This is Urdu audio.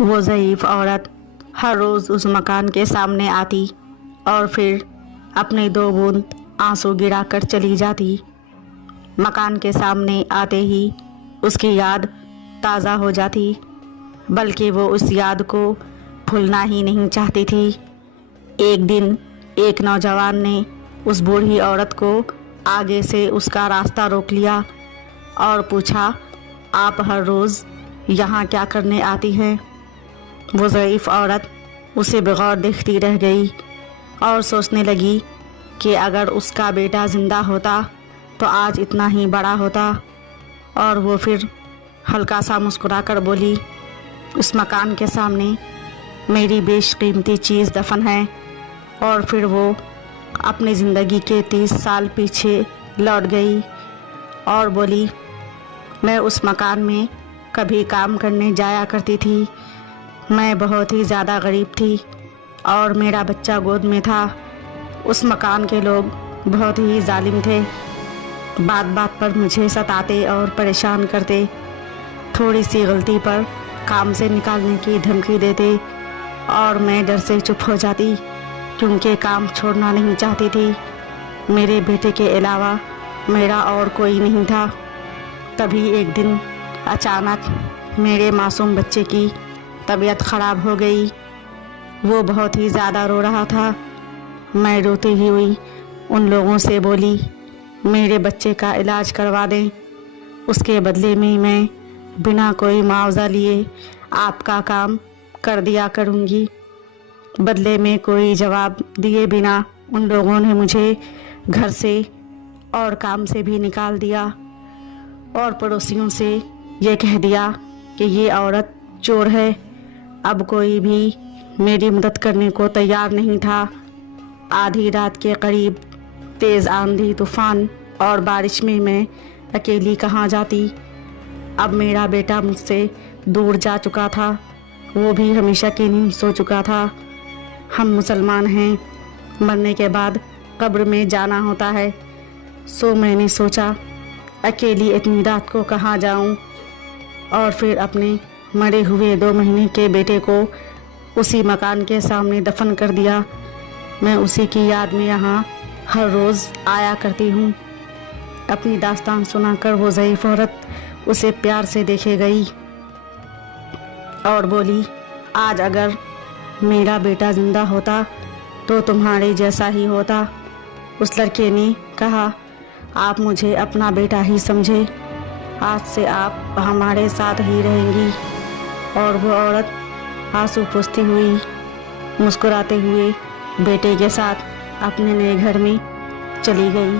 وہ ضعیف عورت ہر روز اس مکان کے سامنے آتی اور پھر اپنے 2 بوند آنسو گرا کر چلی جاتی۔ مکان کے سامنے آتے ہی اس کی یاد تازہ ہو جاتی، بلکہ وہ اس یاد کو بھولنا ہی نہیں چاہتی تھی۔ ایک دن ایک نوجوان نے اس بوڑھی عورت کو آگے سے اس کا راستہ روک لیا اور پوچھا، آپ ہر روز یہاں کیا کرنے آتی ہیں؟ وہ ضعیف عورت اسے بغور دیکھتی رہ گئی اور سوچنے لگی کہ اگر اس کا بیٹا زندہ ہوتا تو آج اتنا ہی بڑا ہوتا، اور وہ پھر ہلکا سا مسکرا کر بولی، اس مکان کے سامنے میری بیش قیمتی چیز دفن ہے۔ اور پھر وہ اپنی زندگی کے 30 سال پیچھے لوٹ گئی اور بولی، میں اس مکان میں کبھی کام کرنے جایا کرتی تھی۔ میں بہت ہی زیادہ غریب تھی اور میرا بچہ گود میں تھا۔ اس مکان کے لوگ بہت ہی ظالم تھے، بات بات پر مجھے ستاتے اور پریشان کرتے، تھوڑی سی غلطی پر کام سے نکالنے کی دھمکی دیتے اور میں ڈر سے چپ ہو جاتی کیونکہ کام چھوڑنا نہیں چاہتی تھی۔ میرے بیٹے کے علاوہ میرا اور کوئی نہیں تھا۔ تبھی ایک دن اچانک میرے معصوم بچے کی طبیعت خراب ہو گئی۔ وہ بہت ہی زیادہ رو رہا تھا۔ میں روتی ہوئی ان لوگوں سے بولی، میرے بچے کا علاج کروا دیں، اس کے بدلے میں بنا کوئی معاوضہ لیے آپ کا کام کر دیا کروں گی۔ بدلے میں کوئی جواب دیے بنا ان لوگوں نے مجھے گھر سے اور کام سے بھی نکال دیا اور پڑوسیوں سے یہ کہہ دیا کہ یہ عورت چور ہے۔ اب کوئی بھی میری مدد کرنے کو تیار نہیں تھا۔ آدھی رات کے قریب تیز آندھی طوفان اور بارش میں اکیلی کہاں جاتی۔ اب میرا بیٹا مجھ سے دور جا چکا تھا، وہ بھی ہمیشہ کی نیند سو چکا تھا۔ ہم مسلمان ہیں، مرنے کے بعد قبر میں جانا ہوتا ہے، سو میں نے سوچا اکیلی اتنی رات کو کہاں جاؤں، اور پھر اپنے مرے ہوئے 2 مہینے کے بیٹے کو اسی مکان کے سامنے دفن کر دیا۔ میں اسی کی یاد میں یہاں ہر روز آیا کرتی ہوں۔ اپنی داستان سنا کر وہ ضعیف عورت اسے پیار سے دیکھے گئی اور بولی، آج اگر میرا بیٹا زندہ ہوتا تو تمہارے جیسا ہی ہوتا۔ اس لڑکے نے کہا، آپ مجھے اپنا بیٹا ہی سمجھے، آج سے آپ ہمارے ساتھ ہی رہیں گی۔ اور وہ عورت آنسو پوچھتی ہوئی مسکراتے ہوئے بیٹے کے ساتھ اپنے نئے گھر میں چلی گئی۔